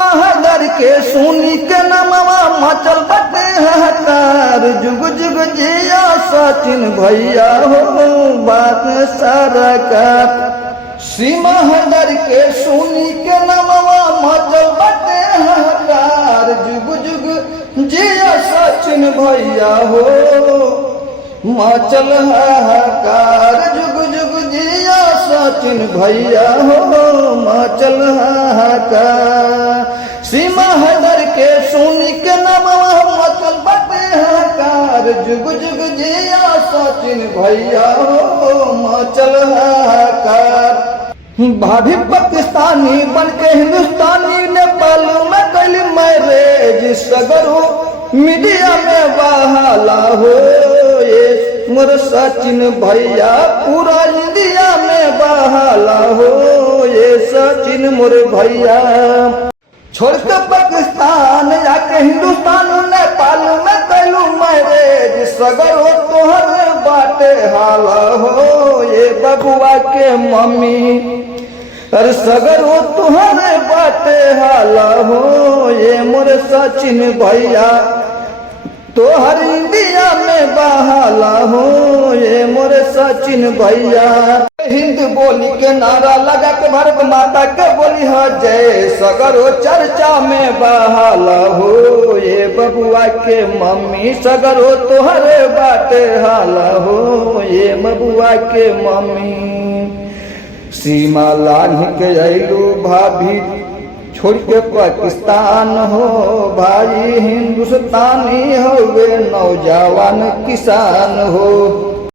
महादर के सुनी के नमवा मचल बटे हाहाकार। जुग जुग जिया सचिन भैया हो बात सारा का। महादर के सुनी के नमवा मचल बटे हाहाकार। जुग जुग जिया सचिन भैया हो मचल हाहाकार। जुग जुग जिया सचिन भैया हो मचल हाहाकार। महादर के सुनी के नमवा मचल बटे हाहाकार। जुग जुग जिया सचिन भैया हो मचल हाहाकार। भाभी पाकिस्तानी बन के हिंदुस्तानी नेपाल में कल मैरेज। सगरो मीडिया में बहाला हो ये मोर सचिन भैया। पूरा इंडिया में बहाला हो ये सचिन मोर भैया। छोड़ के पाकिस्तान जाके हिंदुस्तान नेपाल में कैलू मैरेज। सगरो तोहर बाटे हाला हो ये बबुआ के मम्मी। अरे सगरो तुहरे बाटे हाला हो ये मोर सचिन भैया। तोहर इंडिया में बहाला हो ये मोर सचिन भैया। हिंद बोली के नारा लगा के भारत माता के बोली हो जय। सगरो चर्चा में बहाला हो ये बबुआ के मम्मी। सगरो तोहरे बाटे हाला हो ये बबुआ के मम्मी। सीमा लांघ के अइलू भाभी छोड़ के पाकिस्तान हो भाई। हिंदुस्तानी हो वे नौजवान किसान हो।